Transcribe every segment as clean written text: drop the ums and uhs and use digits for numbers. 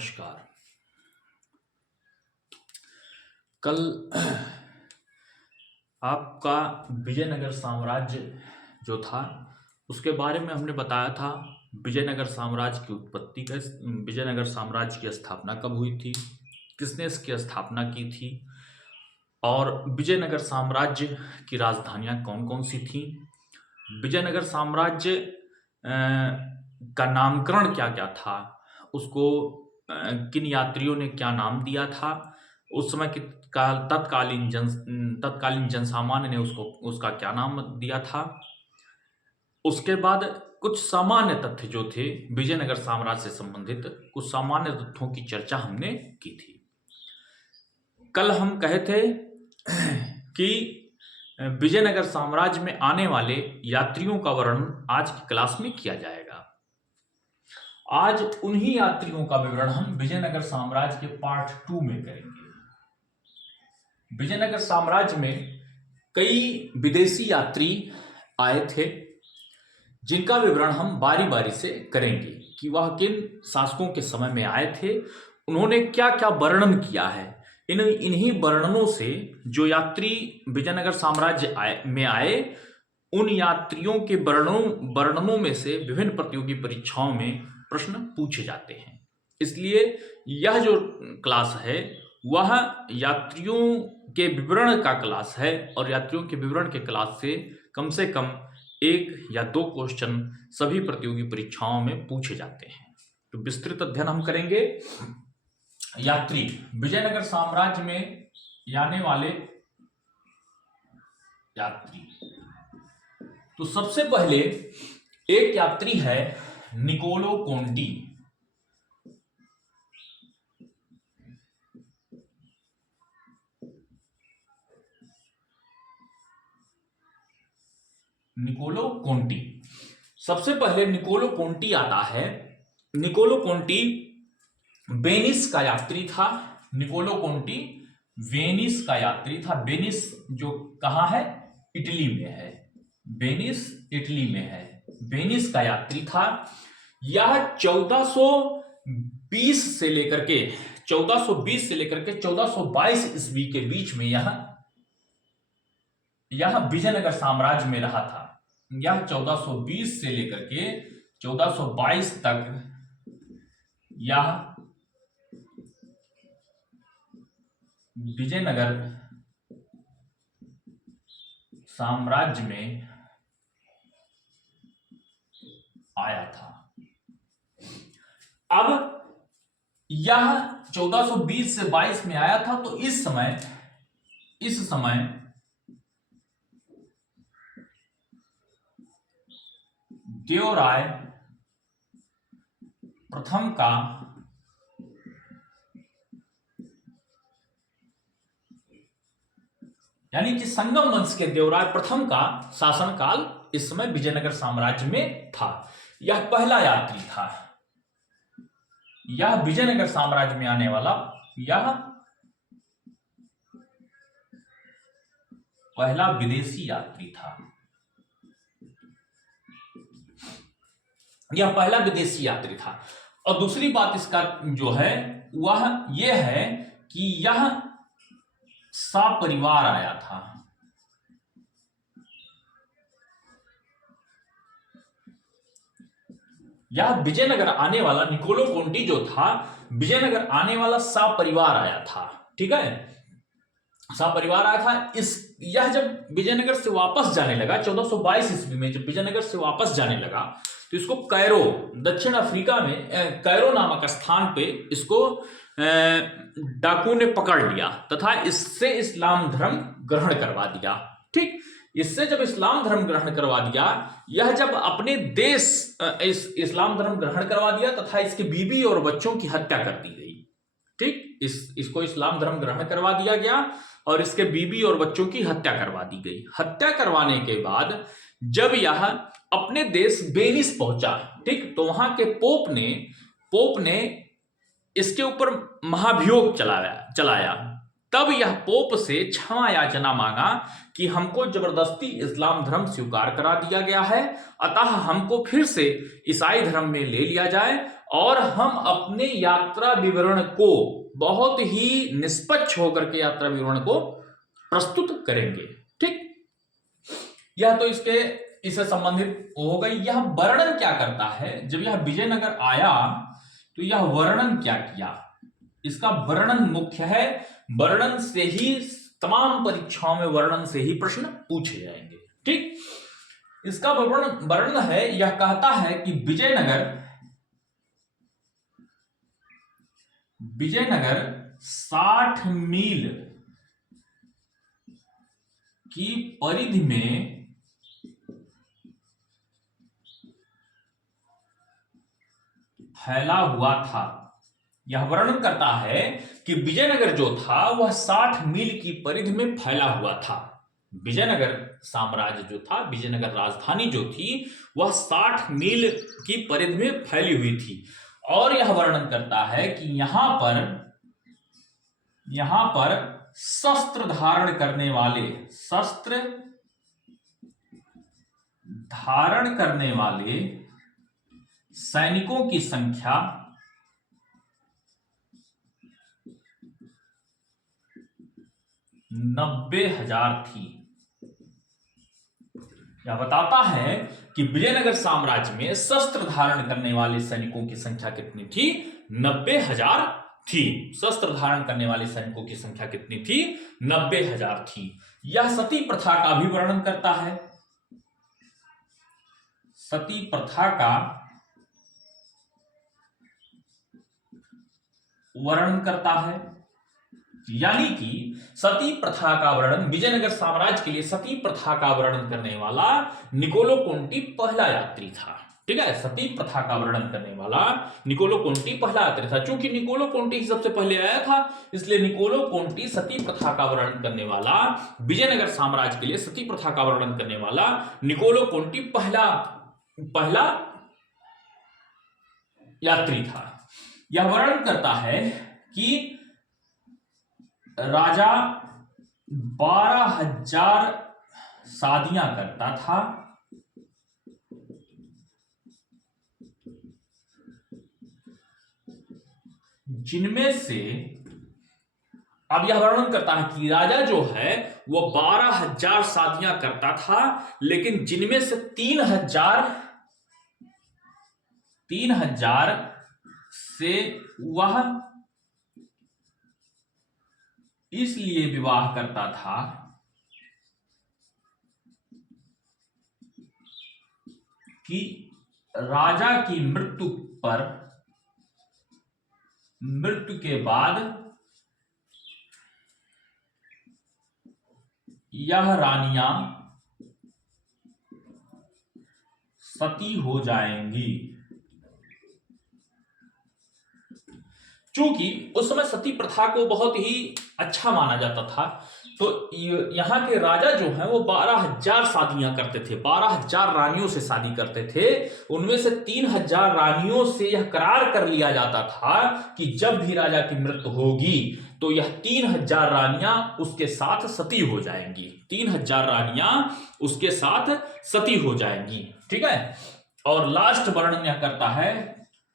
नमस्कार। कल आपका विजयनगर साम्राज्य जो था उसके बारे में हमने बताया था। विजयनगर साम्राज्य की उत्पत्ति कैसे, विजयनगर साम्राज्य की स्थापना कब हुई थी, किसने इसकी स्थापना की थी और विजयनगर साम्राज्य की राजधानियां कौन कौन सी थी। विजयनगर साम्राज्य का नामकरण क्या क्या था, उसको किन यात्रियों ने क्या नाम दिया था, उस समय की तत्कालीन जनसामान्य ने उसका क्या नाम दिया था। उसके बाद कुछ सामान्य तथ्य जो थे विजयनगर साम्राज्य से संबंधित, कुछ सामान्य तथ्यों की चर्चा हमने की थी। कल हम कहे थे कि विजयनगर साम्राज्य में आने वाले यात्रियों का वर्णन आज की क्लास में किया जाएगा। आज उन्हीं यात्रियों का विवरण हम विजयनगर साम्राज्य के पार्ट 2 में करेंगे। विजयनगर साम्राज्य में कई विदेशी यात्री आए थे जिनका विवरण हम बारी बारी से करेंगे कि वह किन शासकों के समय में आए थे, उन्होंने क्या क्या वर्णन किया है। इन्हीं वर्णनों से जो यात्री विजयनगर साम्राज्य में आए, उन यात्रियों के वर्णनों में से विभिन्न प्रतियोगी परीक्षाओं में प्रश्न पूछे जाते हैं। इसलिए यह जो क्लास है वह यात्रियों के विवरण का क्लास है और यात्रियों के विवरण के क्लास से कम 1 या 2 क्वेश्चन सभी प्रतियोगी परीक्षाओं में पूछे जाते हैं। तो विस्तृत अध्ययन हम करेंगे यात्री विजयनगर साम्राज्य में आने वाले यात्री। तो सबसे पहले एक यात्री है निकोलो कोंटी। निकोलो कोंटी, सबसे पहले निकोलो कोंटी आता है। निकोलो कोंटी वेनिस का यात्री था। निकोलो कोंटी वेनिस का यात्री था। वेनिस जो कहां है, इटली में है। वेनिस इटली में है। वेनिस का यात्री था। यह 1420 से लेकर के 1422 ईस्वी के बीच में यह विजयनगर साम्राज्य में रहा था। यह 1420 से लेकर के 1422 तक यह विजयनगर साम्राज्य में आया था। अब यह 1420 से 22 में आया था, तो इस समय देवराय प्रथम का यानी कि संगम वंश के देवराय प्रथम का शासनकाल इस समय विजयनगर साम्राज्य में था। यह पहला यात्री था। यह विजयनगर साम्राज्य में आने वाला यह पहला विदेशी यात्री था। यह पहला विदेशी यात्री था। और दूसरी बात इसका जो है वह यह है कि यह सपरिवार आया था। यह विजयनगर आने वाला निकोलो कोंटी जो था, विजयनगर आने वाला सपरिवार आया था। ठीक है, सपरिवार आया था। यह जब विजयनगर से वापस जाने लगा 1422 ईस्वी में, जब विजयनगर से वापस जाने लगा तो इसको कैरो, दक्षिण अफ्रीका में कैरो नामक स्थान पे इसको डाकू ने पकड़ लिया तथा इससे इस्लाम धर्म ग्रहण करवा दिया। ठीक, इससे जब इस्लाम धर्म ग्रहण करवा दिया, यह जब अपने देश इस्लाम धर्म ग्रहण करवा दिया तथा इसके बीबी और बच्चों की हत्या कर दी गई। ठीक, इसको इस्लाम धर्म ग्रहण करवा दिया गया और इसके बीबी और बच्चों की हत्या करवा दी गई। हत्या करवाने के बाद जब यह अपने देश वेनिस पहुंचा, ठीक, तो वहां के पोप ने इसके ऊपर महाभियोग चलाया। तब यह पोप से क्षमा याचना मांगा कि हमको जबरदस्ती इस्लाम धर्म स्वीकार करा दिया गया है, अतः हमको फिर से ईसाई धर्म में ले लिया जाए और हम अपने यात्रा विवरण को बहुत ही निष्पक्ष होकर के यात्रा विवरण को प्रस्तुत करेंगे। ठीक, यह तो इससे संबंधित हो गई। यह वर्णन क्या करता है, जब यह विजयनगर आया तो यह वर्णन क्या किया, इसका वर्णन मुख्य है। वर्णन से ही तमाम परीक्षाओं में वर्णन से ही प्रश्न पूछे जाएंगे। ठीक, इसका वर्णन है, यह कहता है कि विजयनगर 60 मील की परिधि में फैला हुआ था। यह वर्णन करता है कि विजयनगर जो था वह 60 मील की परिधि में फैला हुआ था। विजयनगर साम्राज्य जो था, विजयनगर राजधानी जो थी, वह 60 मील की परिधि में फैली हुई थी। और यह वर्णन करता है कि यहां पर शस्त्र धारण करने वाले सैनिकों की संख्या 90,000 थी। यह बताता है कि विजयनगर साम्राज्य में शस्त्र धारण करने वाले सैनिकों की संख्या कितनी थी? 90,000 थी। शस्त्र धारण करने वाले सैनिकों की संख्या कितनी थी? 90,000 थी। यह सती प्रथा का भी वर्णन करता है। सती प्रथा का वर्णन करता है, यानी कि सती प्रथा का वर्णन, विजयनगर साम्राज्य के लिए सती प्रथा का वर्णन करने वाला निकोलो कोंटी पहला यात्री था। ठीक है, सती प्रथा का वर्णन करने वाला निकोलो कोंटी पहला यात्री था। चूंकि निकोलो कोंटी ही सबसे पहले आया था, इसलिए निकोलो कोंटी सती प्रथा का वर्णन करने वाला, विजयनगर साम्राज्य के लिए सती प्रथा का वर्णन करने वाला निकोलो कोंटी पहला यात्री था। यह वर्णन करता है कि राजा 12,000 शादियां करता था, जिनमें से, अब यह वर्णन करता है कि राजा जो है वो 12,000 शादियां करता था, लेकिन जिनमें से 3,000 से वह इसलिए विवाह करता था कि राजा की मृत्यु के बाद यह रानियां सती हो जाएंगी। चूंकि उस समय सती प्रथा को बहुत ही अच्छा माना जाता था, तो यहाँ के राजा जो हैं वो 12,000 शादियां करते थे, 12,000 रानियों से शादी करते थे। उनमें से 3,000 रानियों से यह करार कर लिया जाता था कि जब भी राजा की मृत्यु होगी तो यह 3,000 रानियां उसके साथ सती हो जाएंगी। 3,000 रानियां उसके साथ सती हो जाएंगी। ठीक है, और लास्ट वर्णन यह करता है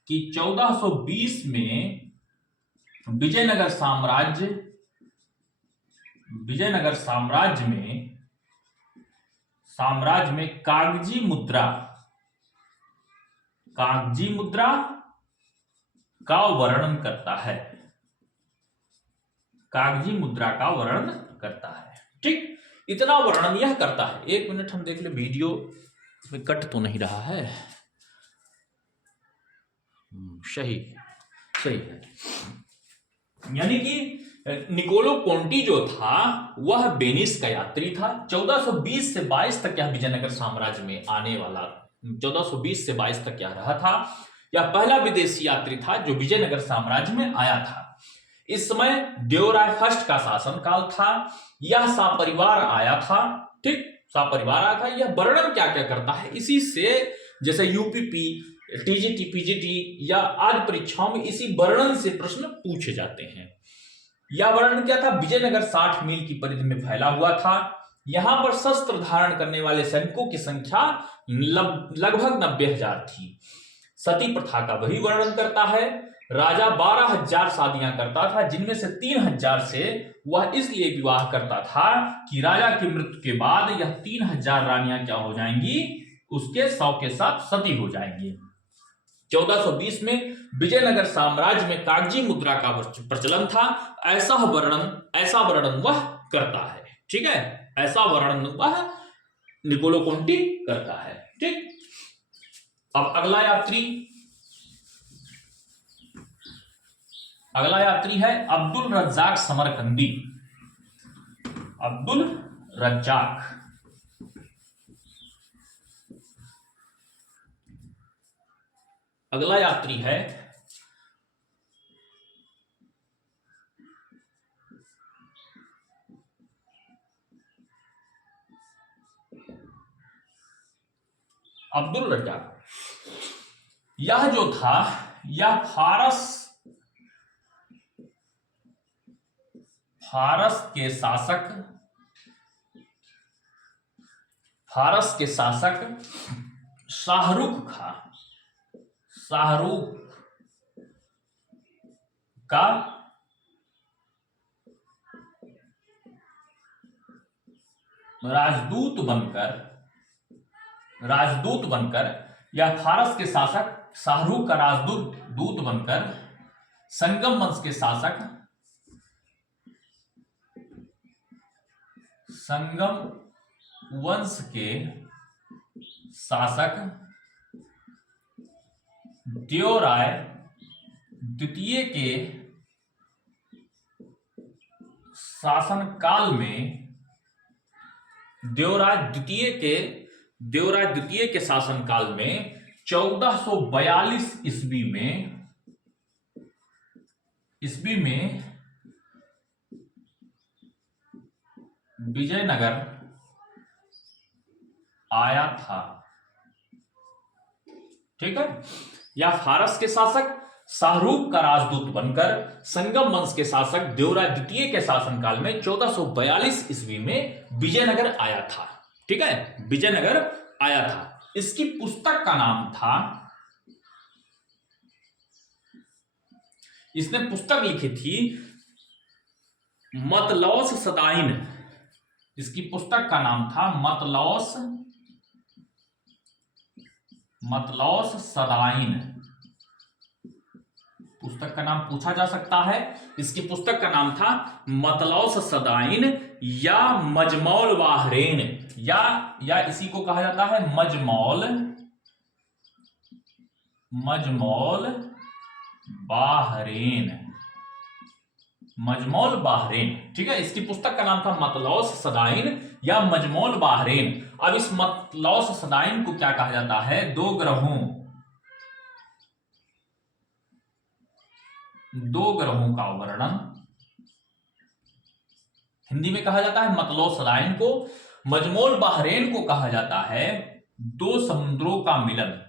कि 1420 में विजयनगर साम्राज्य में कागजी मुद्रा का वर्णन करता है। कागजी मुद्रा का वर्णन करता है। ठीक, इतना वर्णन यह करता है। 1 मिनट हम देख ले, वीडियो इसमें कट तो नहीं रहा है? सही है। यानी कि निकोलो कोंटी जो था वह वेनिस का यात्री था। 1420 से 22 तक यह विजयनगर साम्राज्य में आने वाला, 1420 से 22 तक यह रहा था। यह पहला विदेशी यात्री था जो विजयनगर साम्राज्य में आया था। इस समय देवराय फर्स्ट का शासनकाल था। यह सपरिवार आया था। ठीक, सपरिवार आया था। यह वर्णन क्या क्या करता है, इसी से जैसे यूपीपी, टीजीटी, पीजीटी या आदि परीक्षाओं में इसी वर्णन से प्रश्न पूछे जाते हैं। यह वर्णन क्या था? विजयनगर 60 मील की परिधि में फैला हुआ था। यहां पर शस्त्र धारण करने वाले सैनिकों की संख्या लगभग 90,000 थी। सती प्रथा का वही वर्णन करता है। राजा 12,000 शादियां करता था, जिनमें से 3,000 से वह इसलिए विवाह करता था कि राजा की मृत्यु के बाद यह 3,000 रानियां क्या हो जाएंगी, उसके 100 के साथ सती हो जाएंगी। 1420 में विजयनगर साम्राज्य में कागजी मुद्रा का प्रचलन था। ऐसा वर्णन वह करता है। ठीक है, ऐसा वर्णन वह निकोलो कोंटी करता है। ठीक, अब अगला यात्री है अब्दुल रज्जाक समरकंदी। अब्दुल रज्जाक अगला यात्री है अब्दुल रज्जाक। यह जो था, यह फारस के शासक शाहरुख का राजदूत बनकर या फारस के शासक शाहरुख का राजदूत बनकर संगम वंश के शासक देवराय द्वितीय के शासनकाल में देवराय द्वितीय के शासनकाल में 1442 ईस्वी में विजयनगर आया था। ठीक है, या फारस के शासक शाहरुख का राजदूत बनकर संगम वंश के शासक देवराय द्वितीय के शासनकाल में 1442 ईस्वी में विजयनगर आया था। ठीक है, विजयनगर आया था। इसकी पुस्तक का नाम था, इसने पुस्तक लिखी थी मतलौस सदाइन। इसकी पुस्तक का नाम था मतलौस सदाइन। पुस्तक का नाम पूछा जा सकता है। इसकी पुस्तक का नाम था मतलौस सदाइन या मजमौल बाहरेन, या इसी को कहा जाता है मजमौल बाहरेन। ठीक है, इसकी पुस्तक का नाम था मतलौस सदाइन या मजमौल बाहरेन। अब इस मतलौस सदाइन को क्या कहा जाता है, दो ग्रहों का वर्णन हिंदी में कहा जाता है। मतलौस सदाइन को, मजमौल बाहरेन को कहा जाता है दो समुद्रों का मिलन।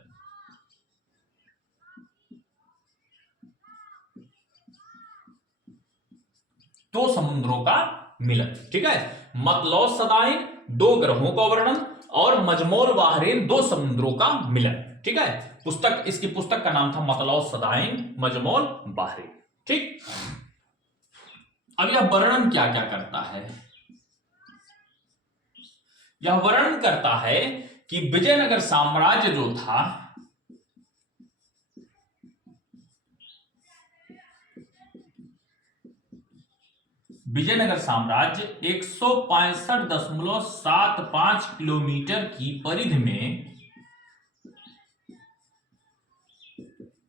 दो समुद्रों का मिलन। ठीक है, मतलौस सदाइन दो ग्रहों का वर्णन और मजमौल बाहरेन दो समुद्रों का मिलन। ठीक है, इसकी पुस्तक का नाम था मतलौस सदाइन मजमौल बाहरेन। ठीक, अब यह वर्णन क्या क्या करता है, यह वर्णन करता है कि विजयनगर साम्राज्य जो था, विजयनगर साम्राज्य 165.75 किलोमीटर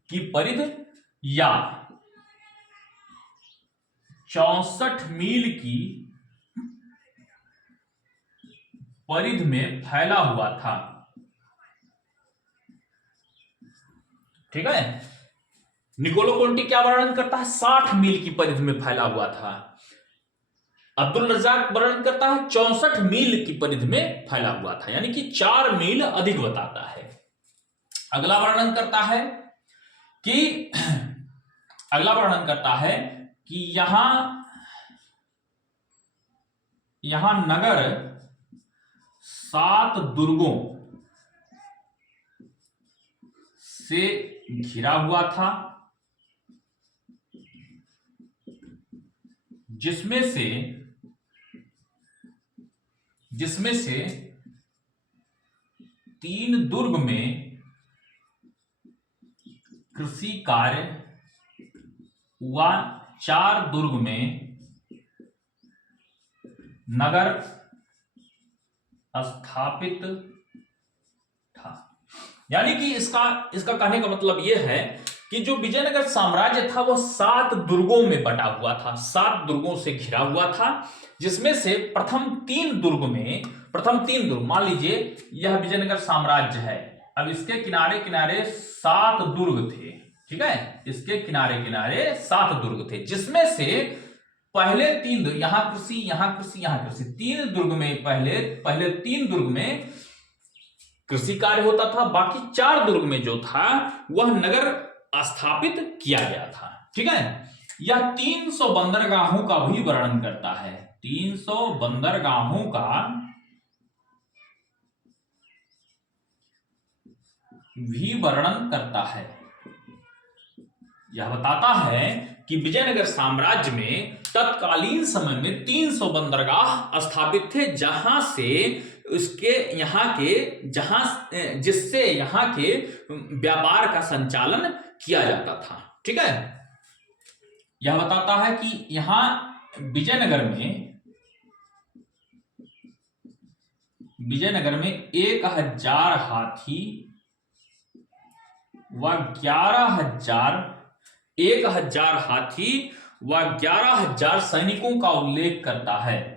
की परिध या 64 मील की परिध में फैला हुआ था। ठीक है, निकोलो कोंटी क्या वर्णन करता है, 60 मील की परिध में फैला हुआ था। अब्दुल रज्जाक वर्णन करता है 64 मील की परिध में फैला हुआ था, यानी कि 4 मील अधिक बताता है। अगला वर्णन करता है कि यहां नगर 7 से घिरा हुआ था, जिसमें से 3 दुर्ग में कृषि कार्य व 4 दुर्ग में नगर स्थापित था। यानी कि इसका कहने का मतलब यह है कि जो विजयनगर साम्राज्य था वह 7 दुर्गों में बटा हुआ था, 7 दुर्गों से घिरा हुआ था, जिसमें से प्रथम 3 दुर्ग, मान लीजिए यह विजयनगर साम्राज्य है, अब इसके किनारे किनारे 7 दुर्ग थे, ठीक है, इसके किनारे किनारे 7 दुर्ग थे, जिसमें से पहले 3 दुर्ग, यहां कृषि, यहां कृषि, यहां कृषि, 3 दुर्ग में पहले 3 दुर्ग में कृषि कार्य होता था, बाकी 4 दुर्ग में जो था वह नगर स्थापित किया गया था, ठीक है। यह 300 बंदरगाहों का भी वर्णन करता है, 300 बंदरगाहों का भी वर्णन करता है। यह बताता है कि विजयनगर साम्राज्य में तत्कालीन समय में 300 बंदरगाह स्थापित थे, जहां से उसके यहाँ के जिससे यहाँ के व्यापार का संचालन किया जाता था, ठीक है। यह बताता है कि यहां विजयनगर में 1000 हाथी व 11,000 सैनिकों का उल्लेख करता है।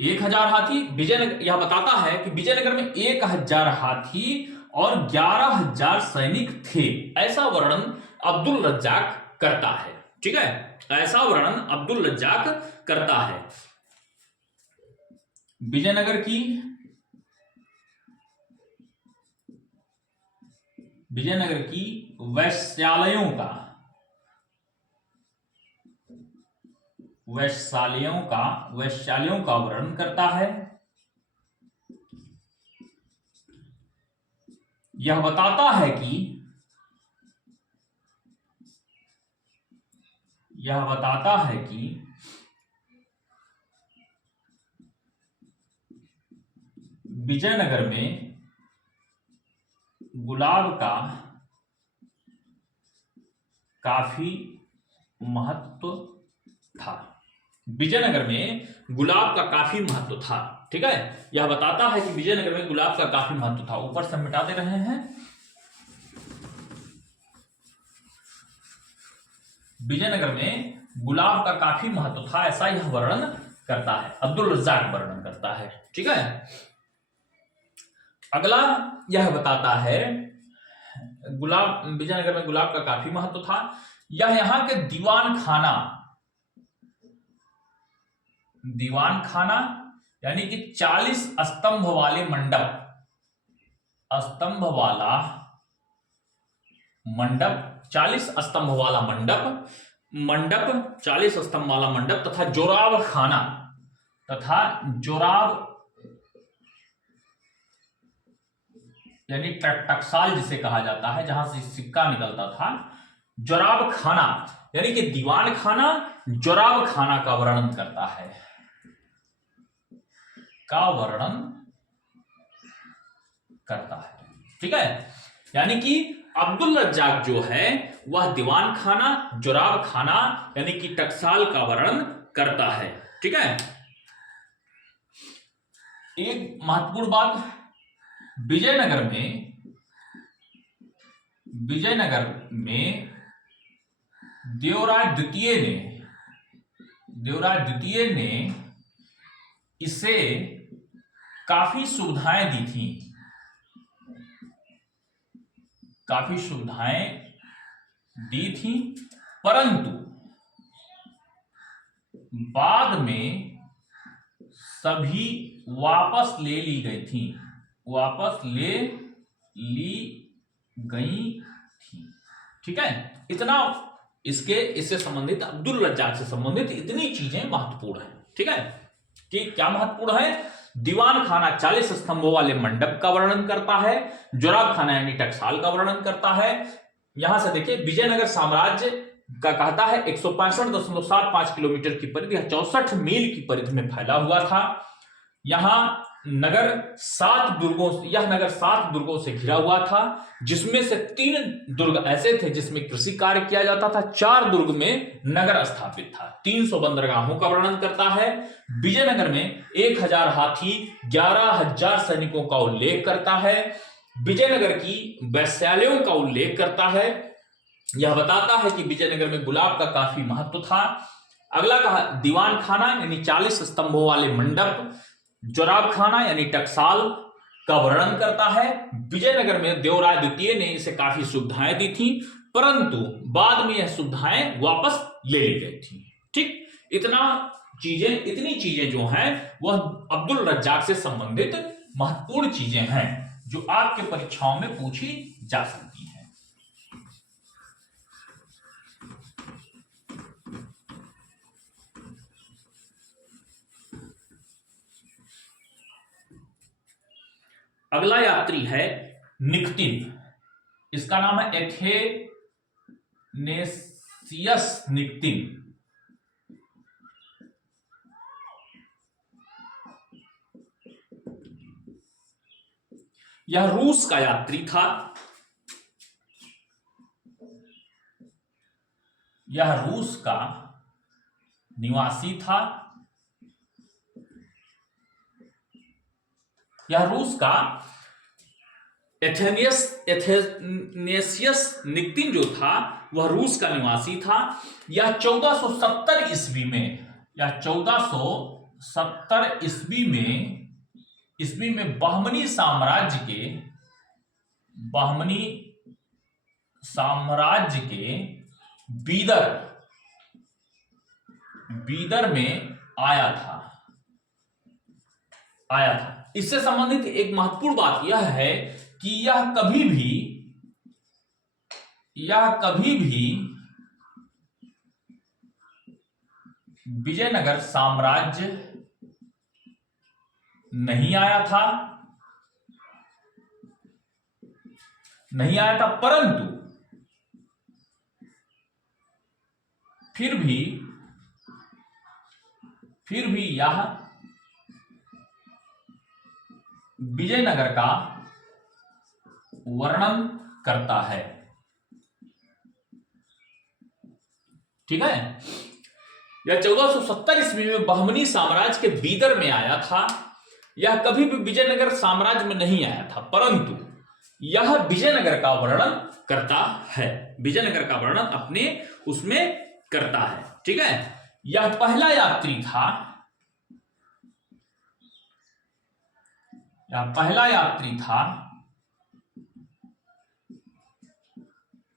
1000 हाथी, विजयनगर, यह बताता है कि विजयनगर में 1000 हाथी और 11,000 सैनिक थे, ऐसा वर्णन अब्दुल रज्जाक करता है, ठीक है, ऐसा वर्णन अब्दुल रज्जाक करता है। विजयनगर की वैश्यालयों का वर्णन करता है। यह बताता है कि विजयनगर में गुलाब का काफी महत्व था, विजयनगर में गुलाब का काफी महत्व था, ठीक है। यह बताता है कि विजयनगर में गुलाब का काफी महत्व था। ऊपर से मिटा दे रहे हैं। विजयनगर में गुलाब का काफी महत्व था, ऐसा यह वर्णन करता है, अब्दुल रज्जाक वर्णन करता है, ठीक है। अगला यह बताता है विजयनगर में गुलाब का काफी महत्व था। यह यहाँ के दीवान खाना यानी कि 40 स्तंभ वाले मंडप, 40 स्तंभ वाला मंडप तथा जोराब खाना यानी टकसाल जिसे कहा जाता है, जहां से सिक्का निकलता था, जोराब खाना यानी कि दीवान खाना जोराब खाना का वर्णन करता है, ठीक है। यानी कि अब्दुल रज्जाक जो है वह दीवान खाना, जोराब खाना यानी कि टकसाल का वर्णन करता है, ठीक है। एक महत्वपूर्ण बात, विजयनगर में देवराय द्वितीय ने इसे काफी सुविधाएं दी थी, परंतु बाद में सभी वापस ले ली गई थी, ठीक है। इतना इससे संबंधित, अब्दुल रज्जाक से संबंधित इतनी चीजें महत्वपूर्ण है। ठीक है, कि क्या महत्वपूर्ण है? दीवान खाना 40 स्तंभों वाले मंडप का वर्णन करता है, जोराब खाना यानी टकसाल का वर्णन करता है। यहां से देखिए, विजयनगर साम्राज्य का कहता है 165.75 किलोमीटर की परिधि, 64 मील की परिधि में फैला हुआ था। यह नगर 7 दुर्गों से घिरा हुआ था, जिसमें से 3 दुर्ग ऐसे थे जिसमें कृषि कार्य किया जाता था, 4 दुर्ग में नगर स्थापित था। 300 बंदरगाहों का वर्णन करता है। विजयनगर में 1000 हाथी, 11,000 सैनिकों का उल्लेख करता है। विजयनगर की वैश्यालयों का उल्लेख करता है। यह बताता है कि विजयनगर में गुलाब का काफी महत्व था। अगला कहा दीवान खाना यानी 40 स्तंभों वाले मंडप, जोराब खाना यानी टकसाल का वर्णन करता है। विजयनगर में देवराय द्वितीय ने इसे काफी सुविधाएं दी थी, परंतु बाद में यह सुविधाएं वापस ले ली गई थी। ठीक, इतनी चीजें जो हैं वह अब्दुल रज्जाक से संबंधित महत्वपूर्ण चीजें हैं जो आपके परीक्षाओं में पूछी जा सकती हैं। अगला यात्री है निक्तिन। इसका नाम है एथेनेसियस निक्तिन। यह रूस का यात्री था। यह रूस का निवासी था। यह रूस का एथेनेसियस निक्तिन जो था वह रूस का निवासी था। यह 1470 ईस्वी में बहमनी साम्राज्य के बीदर में आया था। इससे संबंधित एक महत्वपूर्ण बात यह है कि यह कभी भी विजयनगर साम्राज्य नहीं आया था, परंतु फिर भी यह विजयनगर का वर्णन करता है। ठीक है, यह 1470 ईस्वी में बहमनी साम्राज्य के बीदर में आया था। यह कभी भी विजयनगर साम्राज्य में नहीं आया था, परंतु यह विजयनगर का वर्णन करता है। विजयनगर का वर्णन अपने उसमें करता है। ठीक है, यह पहला यात्री था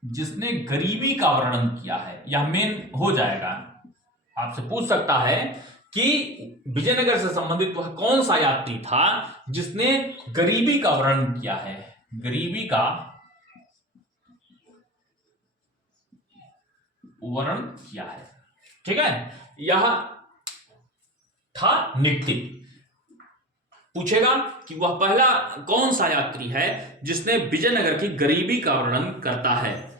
जिसने गरीबी का वर्णन किया है। यह मेन हो जाएगा, आपसे पूछ सकता है कि विजयनगर से संबंधित वह कौन सा यात्री था जिसने गरीबी का वर्णन किया है। गरीबी का वर्णन किया है। ठीक है, यह था निक्तिन। पूछेगा कि वह पहला कौन सा यात्री है जिसने विजयनगर की गरीबी का वर्णन करता है,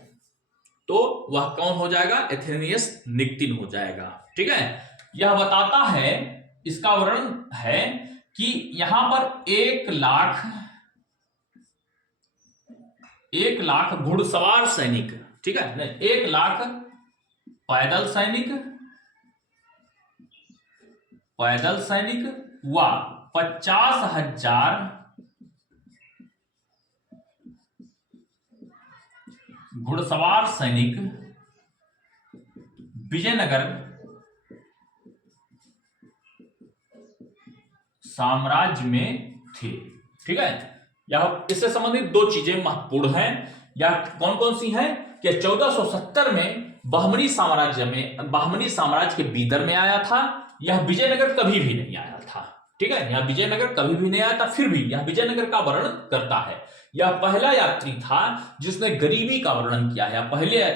तो वह कौन हो जाएगा? एथेनियस निक्तिन हो जाएगा। ठीक है, यह बताता है, इसका वर्णन है कि यहां पर 1 लाख घुड़सवार सैनिक, ठीक है, 1 लाख पैदल सैनिक व 50,000 घुड़सवार सैनिक विजयनगर साम्राज्य में थे। ठीक है, यह इससे संबंधित 2 चीजें महत्वपूर्ण हैं। यह कौन कौन सी हैं कि 1470 में बहमनी साम्राज्य के बीदर में आया था। यह विजयनगर कभी भी नहीं आया था। ठीक है, यहाँ विजयनगर कभी भी नहीं आया था, फिर भी यहाँ विजयनगर का वर्णन करता है। यह पहला यात्री था जिसने गरीबी का वर्णन किया है,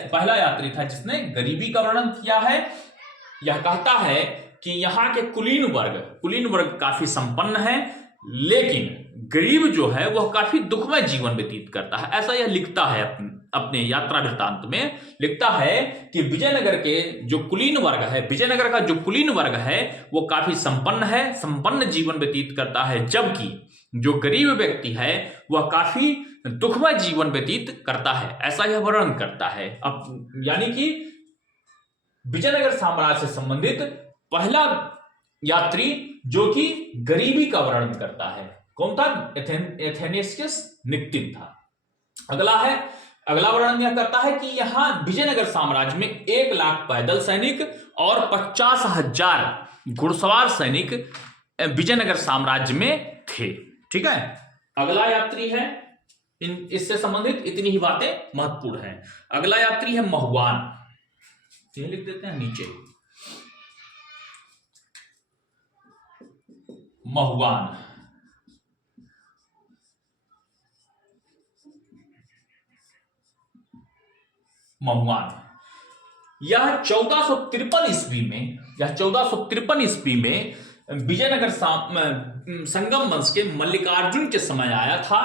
पहला यात्री था जिसने गरीबी का वर्णन किया है। यह कहता है कि यहाँ के कुलीन वर्ग काफी संपन्न है, लेकिन गरीब जो है वह काफी दुखमय जीवन व्यतीत करता है। ऐसा यह लिखता है अपने यात्रा वृत्तांत में, लिखता है कि विजयनगर का जो कुलीन वर्ग है वो काफी संपन्न जीवन व्यतीत करता है, जबकि जो गरीब व्यक्ति है वह काफी दुखमय जीवन व्यतीत करता है। ऐसा यह वर्णन करता है। अब यानी कि विजयनगर साम्राज्य से संबंधित पहला यात्री जो कि गरीबी का वर्णन करता है, कौन था? एथेनेसियस निक्टिन था। अगला वर्णन यह करता है कि यहां विजयनगर साम्राज्य में 1 लाख पैदल सैनिक और 50,000 घुड़सवार सैनिक विजयनगर साम्राज्य में थे। ठीक है, अगला यात्री है, इससे संबंधित इतनी ही बातें महत्वपूर्ण हैं। अगला यात्री है महुआन, ये लिख देते हैं नीचे, महुआन। यह 1453 ईस्वी में विजयनगर संगम वंश के मल्लिकार्जुन के समय आया था।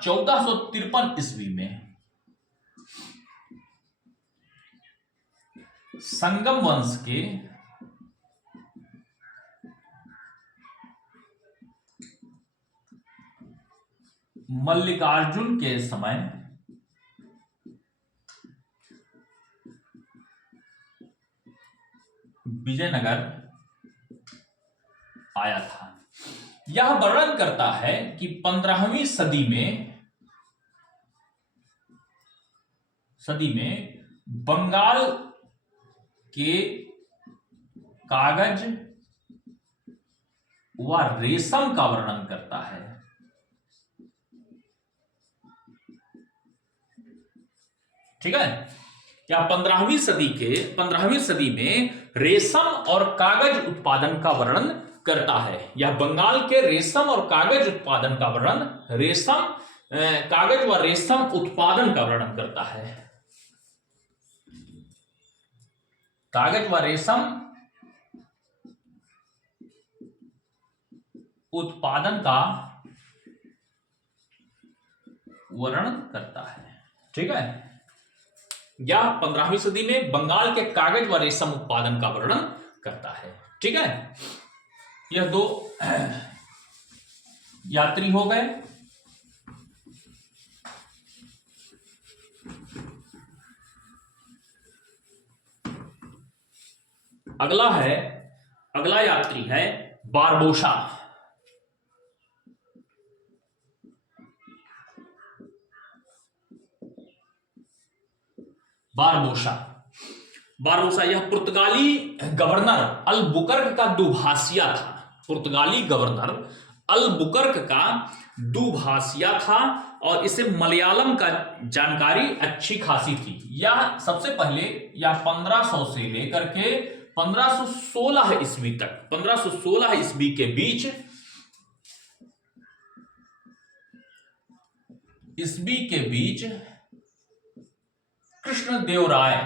1453 ईस्वी में संगम वंश के मल्लिकार्जुन के समय विजयनगर आया था। यह वर्णन करता है कि 15वीं सदी में बंगाल के कागज व रेशम का वर्णन करता है। ठीक है, क्या 15वीं सदी में रेशम और कागज उत्पादन का वर्णन करता है। यह बंगाल के रेशम और कागज उत्पादन का वर्णन, कागज व रेशम उत्पादन का वर्णन करता है। कागज व रेशम उत्पादन का वर्णन करता है। ठीक है, या 15वीं सदी में बंगाल के कागज व रेशम उत्पादन का वर्णन करता है। ठीक है, यह 2 यात्री हो गए। अगला यात्री है बारबोसा। बारबोसा यह पुर्तगाली गवर्नर अलबुकर्क का दुभाषिया था। पुर्तगाली गवर्नर अलबुकर्क का दुभाषिया था और इसे मलयालम का जानकारी अच्छी खासी थी। यह सबसे पहले 1500 से लेकर के 1516 ईस्वी तक, 1516 ईस्वी के बीच कृष्णदेवराय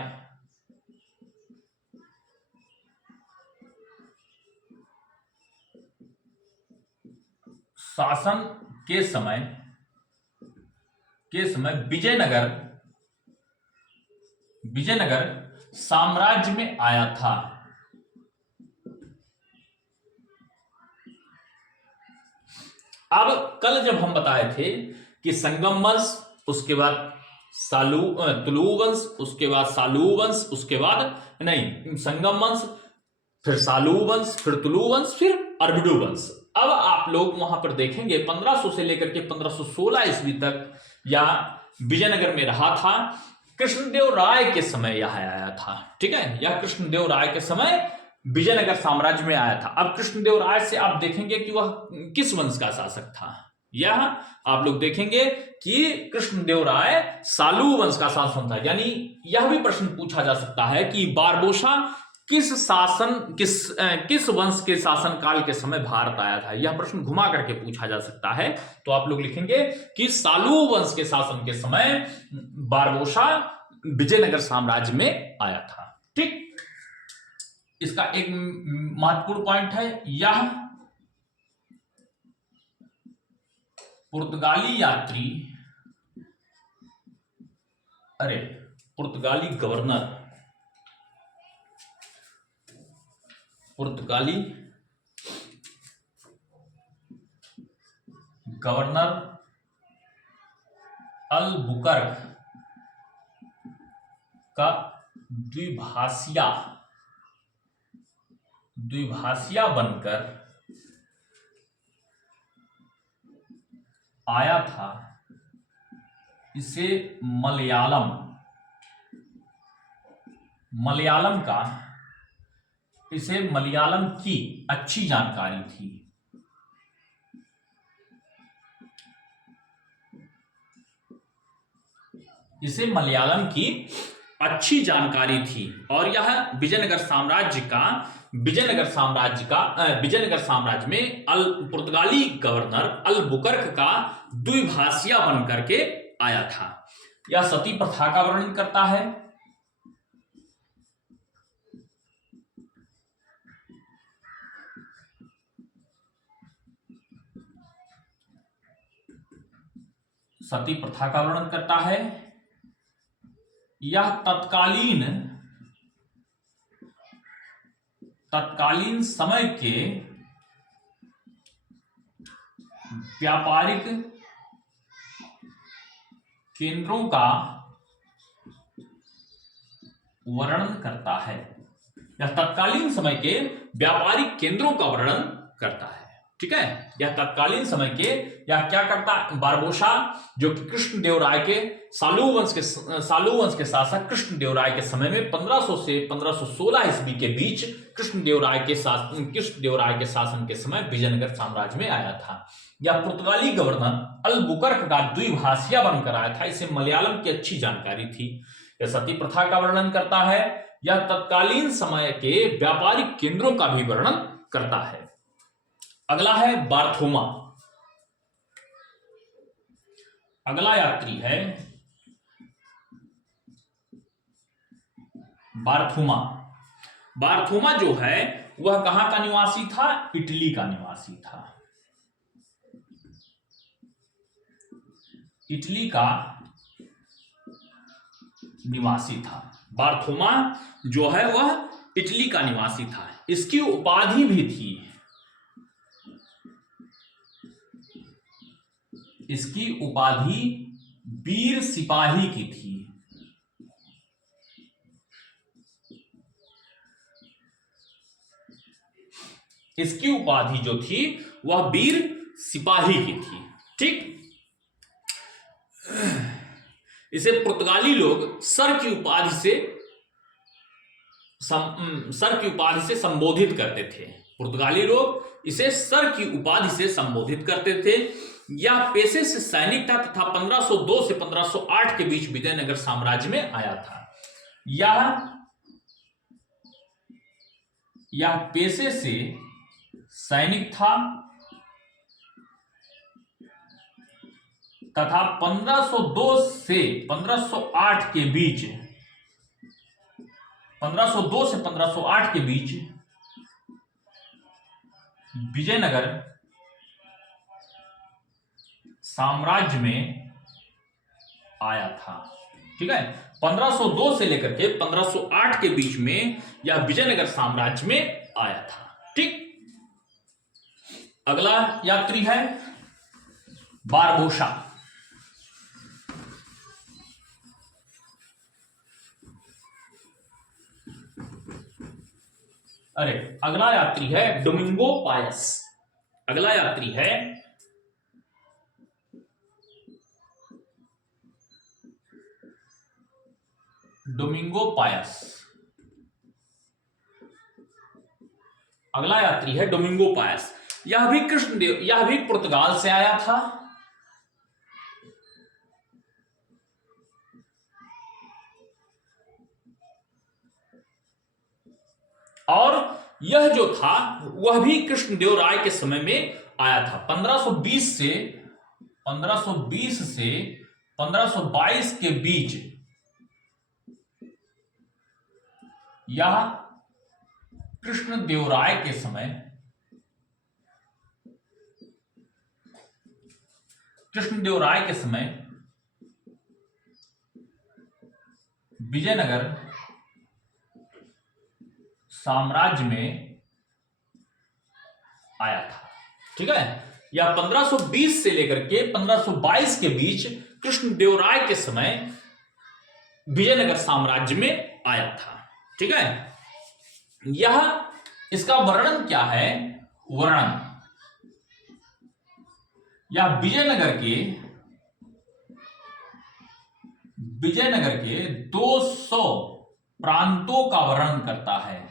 शासन के समय विजयनगर साम्राज्य में आया था। अब कल जब हम बताए थे कि संगम वंश, उसके बाद तुलु वंश, उसके बाद सालू वंश, उसके बाद संगम वंश, फिर सालू वंश, फिर तुलु वंश, फिर अरबिडू वंश। अब आप लोग वहां पर देखेंगे 1500 से लेकर के 1516 ईस्वी तक या विजयनगर में रहा था। कृष्णदेव राय के समय यह आया था। ठीक है, यह कृष्णदेव राय के समय विजयनगर साम्राज्य में आया था। अब कृष्णदेव राय से आप देखेंगे कि वह किस वंश का शासक था। यह आप लोग देखेंगे कि कृष्णदेव राय सालू वंश का शासक था। यानी यह भी प्रश्न पूछा जा सकता है कि बारबोसा किस वंश के शासन काल के समय भारत आया था? यह प्रश्न घुमा करके पूछा जा सकता है। तो आप लोग लिखेंगे कि सालू वंश के शासन के समय बारबोसा विजयनगर साम्राज्य में आया था। ठीक, इसका एक महत्वपूर्ण पॉइंट है, यह पुर्तगाली यात्री, पुर्तगाली गवर्नर अलबुकर्क का द्विभाषिया बनकर आया था। इसे मलयालम की अच्छी जानकारी थी। इसे मलयालम की अच्छी जानकारी थी और यह विजयनगर साम्राज्य में पुर्तगाली गवर्नर अलबुकर्क का द्विभाषिया बनकर के आया था। यह सती प्रथा का वर्णन करता है। सती प्रथा का वर्णन करता है। यह तत्कालीन समय के व्यापारिक केंद्रों का वर्णन करता है। यह तत्कालीन समय के व्यापारिक केंद्रों का वर्णन करता है। ठीक है, यह तत्कालीन समय के, यह क्या करता, बारबोसा जो कि कृष्णदेवराय के सालू वंश के शासक कृष्णदेवराय के समय में 1500 से 1516 ईस्वी के बीच कृष्णदेवराय के शासन के समय विजयनगर साम्राज्य में आया था। यह पुर्तगाली गवर्नर अलबुकर्क का द्विभाषिया बनकर आया था। इसे मलयालम की अच्छी जानकारी थी। यह सती प्रथा का वर्णन करता है। यह तत्कालीन समय के व्यापारिक केंद्रों का भी वर्णन करता है। अगला है बारथोमा। अगला यात्री है बारथोमा। बारथोमा जो है वह कहां का निवासी था? इटली का निवासी था। इटली का निवासी था। बारथोमा जो है वह इटली का निवासी था। इसकी उपाधि भी थी। इसकी उपाधि वीर सिपाही की थी। इसकी उपाधि जो थी वह वीर सिपाही की थी। ठीक, इसे पुर्तगाली लोग सर की उपाधि से संबोधित करते थे। पुर्तगाली लोग इसे सर की उपाधि से संबोधित करते थे। यह पेशे से सैनिक था तथा 1502 से 1508 के बीच विजयनगर साम्राज्य में आया था। यह पेशे से सैनिक था तथा 1502 से 1508 के बीच 1502 से 1508 के बीच विजयनगर साम्राज्य में आया था। ठीक है, 1502 से लेकर के 1508 के बीच में यह विजयनगर साम्राज्य में आया था। ठीक, अगला यात्री है बारबोसा। अगला यात्री है डोमिंगो पायस। अगला यात्री है डोमिंगो पायस। अगला यात्री है डोमिंगो पायस। यह भी पुर्तगाल से आया था। और यह जो था वह भी कृष्णदेव राय के समय में आया था। 1520 से 1522 के बीच यह कृष्णदेव राय के समय विजयनगर साम्राज्य में आया था। ठीक है, या 1520 से लेकर के 1522 के बीच कृष्णदेव राय के समय विजयनगर साम्राज्य में आया था। ठीक है, यह इसका वर्णन क्या है? वर्णन या विजयनगर के 200 प्रांतों का वर्णन करता है।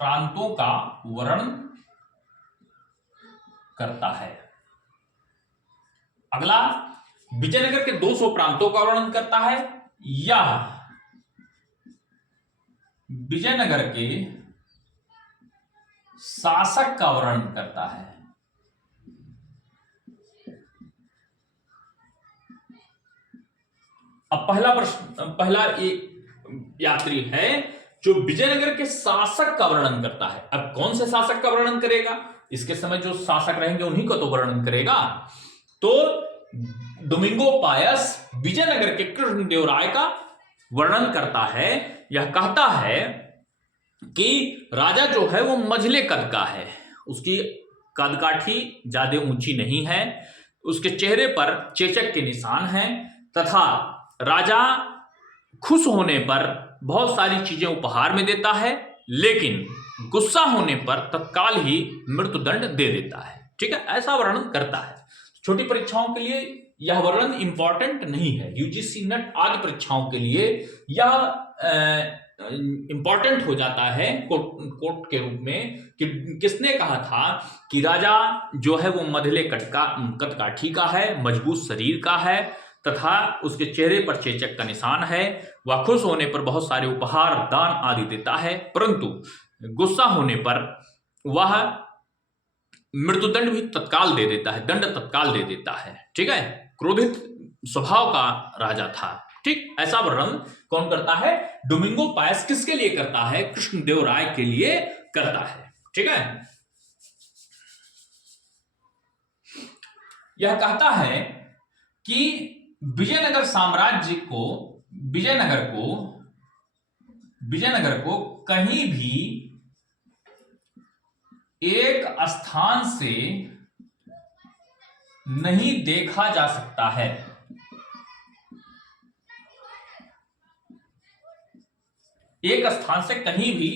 प्रांतों का वर्णन करता है। अगला, विजयनगर के 200 प्रांतों का वर्णन करता है या विजयनगर के शासक का वर्णन करता है। अब पहला एक यात्री है जो विजयनगर के शासक का वर्णन करता है। अब कौन से शासक का वर्णन करेगा? इसके समय जो शासक रहेंगे उन्हीं का तो वर्णन करेगा। तो डोमिंगो पायस विजयनगर के कृष्णदेव राय का वर्णन करता है। यह कहता है कि राजा जो है वो मझले कद का है, उसकी कदकाठी ज्यादा ऊंची नहीं है, उसके चेहरे पर चेचक के निशान हैं तथा राजा खुश होने पर बहुत सारी चीजें उपहार में देता है, लेकिन गुस्सा होने पर तत्काल ही मृत्युदंड दे देता है। ठीक है, ऐसा वर्णन करता है। छोटी परीक्षाओं के लिए यह वर्णन इंपॉर्टेंट नहीं है। यूजीसी नेट आदि परीक्षाओं के लिए यह इंपॉर्टेंट हो जाता है कोट के रूप में कि किसने कहा था कि राजा जो है वो मधले कदकाठी का है, मजबूत शरीर का है तथा उसके चेहरे पर चेचक का निशान है। वह खुश होने पर बहुत सारे उपहार, दान आदि देता है, परंतु गुस्सा होने पर वह मृत्युदंड भी तत्काल दे देता है, दंड तत्काल दे देता है। ठीक है, क्रोधित स्वभाव का राजा था। ठीक, ऐसा वर्णन कौन करता है? डोमिंगो पायस किसके लिए करता है? कृष्णदेव राय के लिए करता है। ठीक है, यह कहता है कि विजयनगर साम्राज्य को विजयनगर को कहीं भी एक स्थान से नहीं देखा जा सकता है। एक स्थान से कहीं भी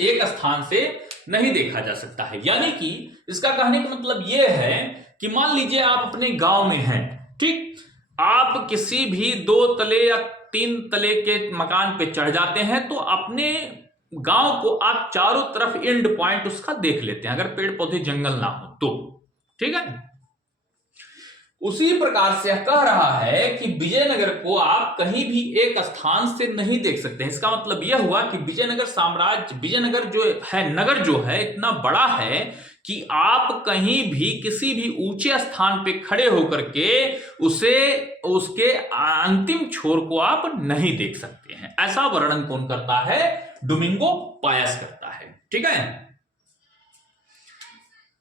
एक स्थान से नहीं देखा जा सकता है। यानी कि इसका कहने का मतलब यह है कि मान लीजिए आप अपने गांव में हैं, ठीक, आप किसी भी 2 तले या 3 तले के मकान पे चढ़ जाते हैं तो अपने गांव को आप चारों तरफ एंड पॉइंट उसका देख लेते हैं, अगर पेड़ पौधे जंगल ना हो तो। ठीक है, उसी प्रकार से कह रहा है कि विजयनगर को आप कहीं भी एक स्थान से नहीं देख सकते हैं। इसका मतलब यह हुआ कि विजयनगर साम्राज्य, विजयनगर जो है, नगर जो है इतना बड़ा है कि आप कहीं भी किसी भी ऊंचे स्थान पे खड़े होकर के उसके अंतिम छोर को आप नहीं देख सकते हैं। ऐसा वर्णन कौन करता है? डोमिंगो पायस करता है। ठीक है,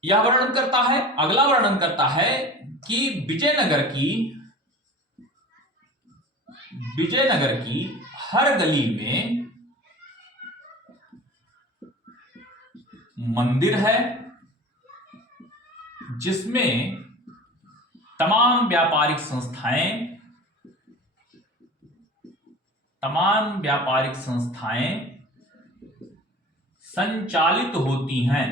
यह वर्णन करता है। अगला वर्णन करता है कि विजयनगर की हर गली में मंदिर है जिसमें तमाम व्यापारिक संस्थाएं संचालित होती हैं।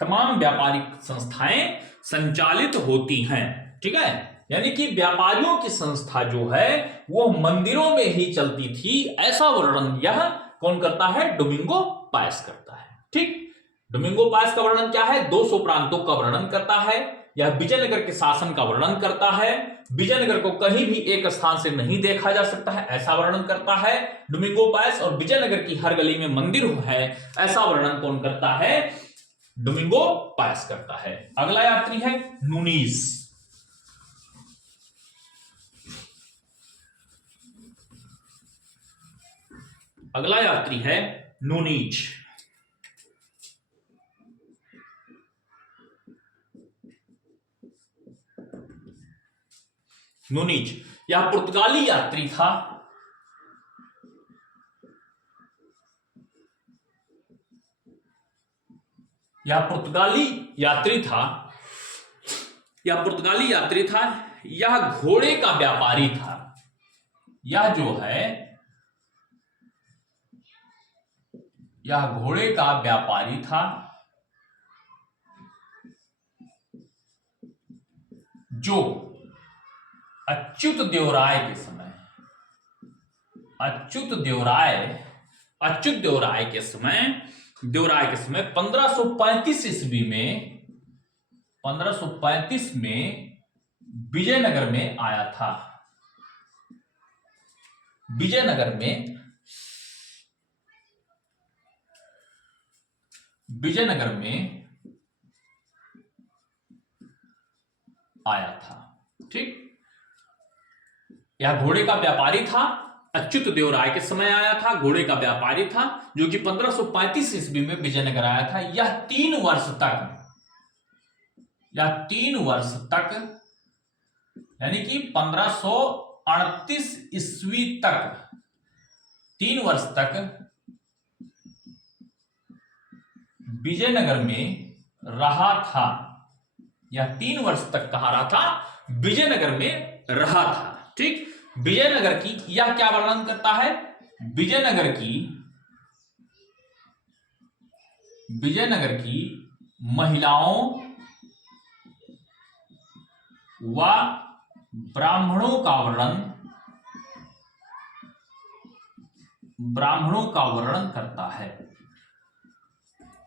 तमाम व्यापारिक संस्थाएं संचालित होती हैं। ठीक है, यानी कि व्यापारियों की संस्था जो है वो मंदिरों में ही चलती थी। ऐसा वर्णन यह कौन करता है? डोमिंगो पायस करता है। ठीक, डोमिंगो पायस का वर्णन क्या है? 200 प्रांतों का वर्णन करता है। यह विजयनगर के शासन का वर्णन करता है। विजयनगर को कहीं भी एक स्थान से नहीं देखा जा सकता है, ऐसा वर्णन करता है डोमिंगो पायस। और विजयनगर की हर गली में मंदिर है, ऐसा वर्णन कौन करता है? डोमिंगो पायस करता है। अगला यात्री है नूनीज। अगला यात्री है नूनीज। नूनीज यह पुर्तगाली यात्री था। यह पुर्तगाली यात्री था। यह पुर्तगाली यात्री था। यह घोड़े का व्यापारी था। यह जो है, यह घोड़े का व्यापारी था जो अच्युत देवराय के समय, अच्युत देवराय के समय 1535 ईस्वी में, 1535 में विजयनगर में आया था। विजयनगर में आया था। ठीक, यह घोड़े का व्यापारी था, अच्युत देवराय के समय आया था, घोड़े का व्यापारी था जो कि 1535 ईस्वी में विजयनगर आया था। यह 3 वर्ष तक यानी कि 1538 ईस्वी तक 3 वर्ष तक विजयनगर में रहा था। यह 3 वर्ष तक कहा रहा था, विजयनगर में रहा था। ठीक, विजयनगर की यह क्या वर्णन करता है? विजयनगर की महिलाओं व ब्राह्मणों का वर्णन करता है।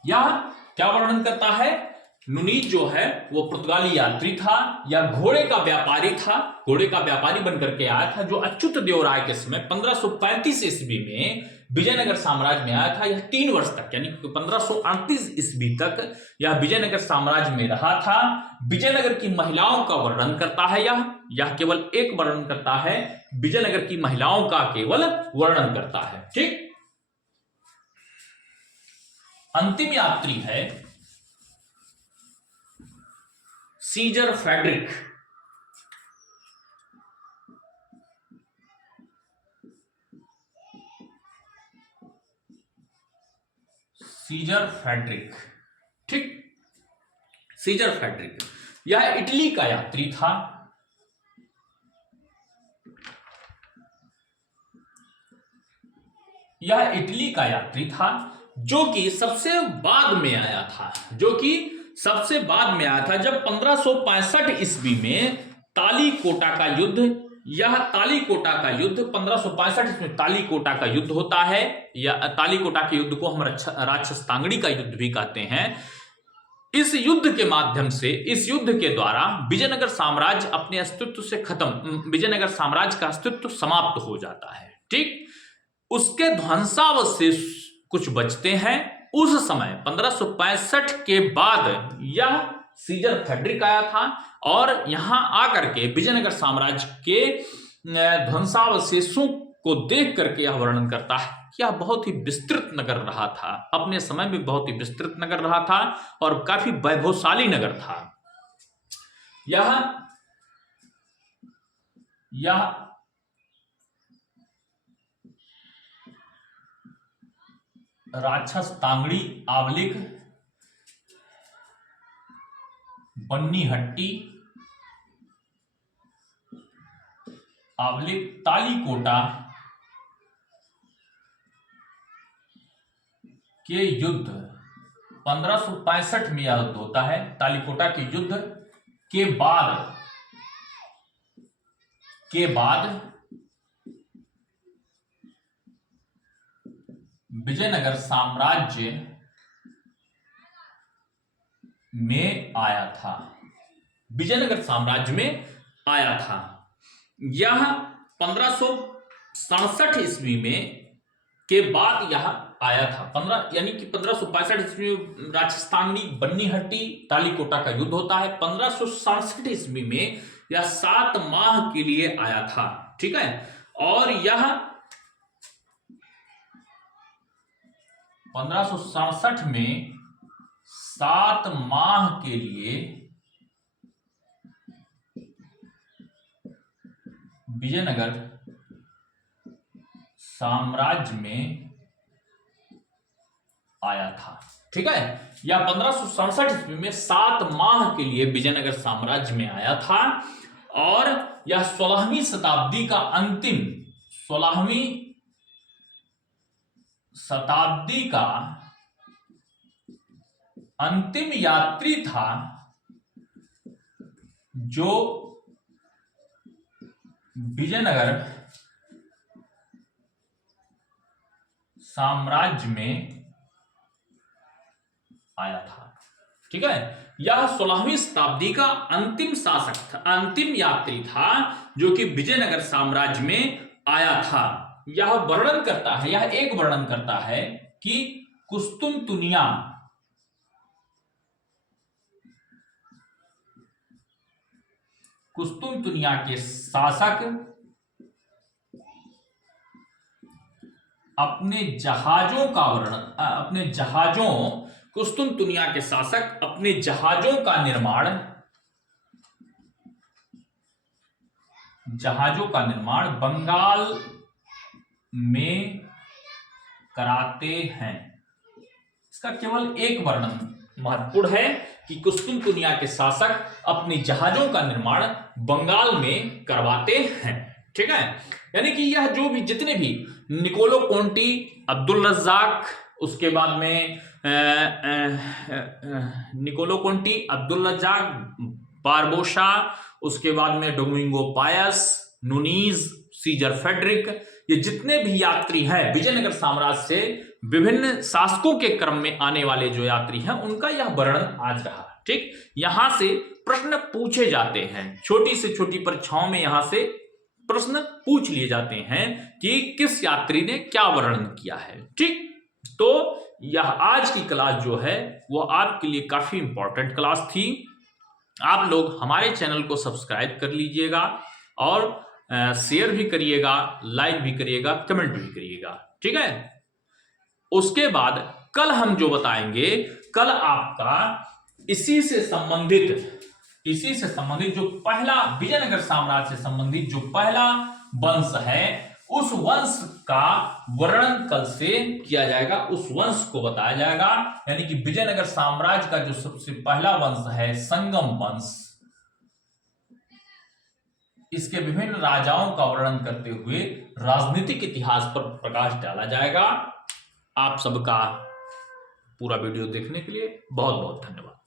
यह क्या वर्णन करता है? नूनीज जो है वो पुर्तगाली यात्री था, या घोड़े का व्यापारी था, घोड़े का व्यापारी बनकर के आया था जो अच्युत देवराय के समय 1535 ईस्वी में विजयनगर साम्राज्य में आया था। यह 3 वर्ष तक यानी 1538 ईस्वी तक यह विजयनगर साम्राज्य में रहा था। विजयनगर की महिलाओं का वर्णन करता है। यह केवल एक वर्णन करता है, विजयनगर की महिलाओं का केवल वर्णन करता है। ठीक, अंतिम यात्री है सीजर फ्रेडरिक। सीजर फ्रेडरिक, ठीक, सीजर फ्रेडरिक यह इटली का यात्री था। यह इटली का यात्री था जो कि सबसे बाद में आया था, जब 1565 ईस्वी में तालीकोटा का युद्ध, यह तालीकोटा का युद्ध 1565 ईस्वी तालीकोटा का युद्ध होता है, या तालीकोटा के युद्ध को हम राक्षस तांगड़ी का युद्ध भी कहते हैं। इस युद्ध के माध्यम से, इस युद्ध के द्वारा विजयनगर साम्राज्य अपने अस्तित्व से खत्म, विजयनगर साम्राज्य का अस्तित्व समाप्त हो जाता है। ठीक, उसके ध्वंसावशेष कुछ बचते हैं। उस समय 1565 के बाद यह सीजर फ्रेडरिक आया था और यहां आकर के विजयनगर साम्राज्य के ध्वंसावशेषों को देख करके यह वर्णन करता है कि यह बहुत ही विस्तृत नगर रहा था, अपने समय में बहुत ही विस्तृत नगर रहा था और काफी वैभवशाली नगर था। यह राक्षस तांगड़ी, आवलिक, बन्नीहट्टी, आवलिक, तालीकोटा के युद्ध 1565 में यह युद्ध होता है। तालीकोटा के युद्ध के बाद विजयनगर साम्राज्य में आया था। विजयनगर साम्राज्य में आया था। यह 1567 ईस्वी में के बाद यह आया था। 1565 ईस्वी में राजस्थानी बन्नीहट्टी तालीकोटा का युद्ध होता है। 1567 ईस्वी में यह 7 माह के लिए आया था, ठीक है। और यह 1567 में 7 माह के लिए विजयनगर साम्राज्य में आया था, ठीक है। या 1567 ईस्वी में 7 माह के लिए विजयनगर साम्राज्य में आया था और यह 16वीं शताब्दी का अंतिम 16वीं शताब्दी का अंतिम यात्री था जो विजयनगर साम्राज्य में आया था, ठीक है। यह 16वीं शताब्दी का अंतिम शासक था, अंतिम यात्री था जो कि विजयनगर साम्राज्य में आया था। यह वर्णन करता है, यह एक वर्णन करता है कि कुस्तुनतुनिया के शासक अपने जहाजों कुस्तुनतुनिया के शासक अपने जहाजों का निर्माण बंगाल में कराते हैं। इसका केवल एक वर्णन महत्वपूर्ण है कि कुस्तुनतुनिया के शासक अपने जहाजों का निर्माण बंगाल में करवाते हैं, ठीक है। यानी कि यह जो भी जितने भी निकोलो कोंटी, अब्दुल रज्जाक, उसके बाद में Niccolo Conti, Abdul Razzaq, Barbosa, उसके बाद में Domingo Paes, Nuniz, Caesar Frederick, ये जितने भी यात्री हैं विजयनगर साम्राज्य से विभिन्न शासकों के क्रम में आने वाले जो यात्री हैं उनका यह वर्णन आज रहा, ठीक। यहां से प्रश्न पूछे जाते हैं, छोटी से छोटी परीक्षाओं में यहां से प्रश्न पूछ लिए जाते हैं कि किस यात्री ने क्या वर्णन किया है, ठीक। तो यह आज की क्लास जो है वो आपके लिए काफी इंपॉर्टेंट क्लास थी। आप लोग हमारे चैनल को सब्सक्राइब कर लीजिएगा और शेयर भी करिएगा, लाइक भी करिएगा, कमेंट भी करिएगा, ठीक है। उसके बाद कल हम जो बताएंगे, कल आपका इसी से संबंधित जो पहला विजयनगर साम्राज्य से संबंधित जो पहला वंश है उस वंश का वर्णन कल से किया जाएगा, उस वंश को बताया जाएगा। यानी कि विजयनगर साम्राज्य का जो सबसे पहला वंश है संगम वंश, इसके विभिन्न राजाओं का वर्णन करते हुए राजनीतिक इतिहास पर प्रकाश डाला जाएगा। आप सबका पूरा वीडियो देखने के लिए बहुत बहुत धन्यवाद।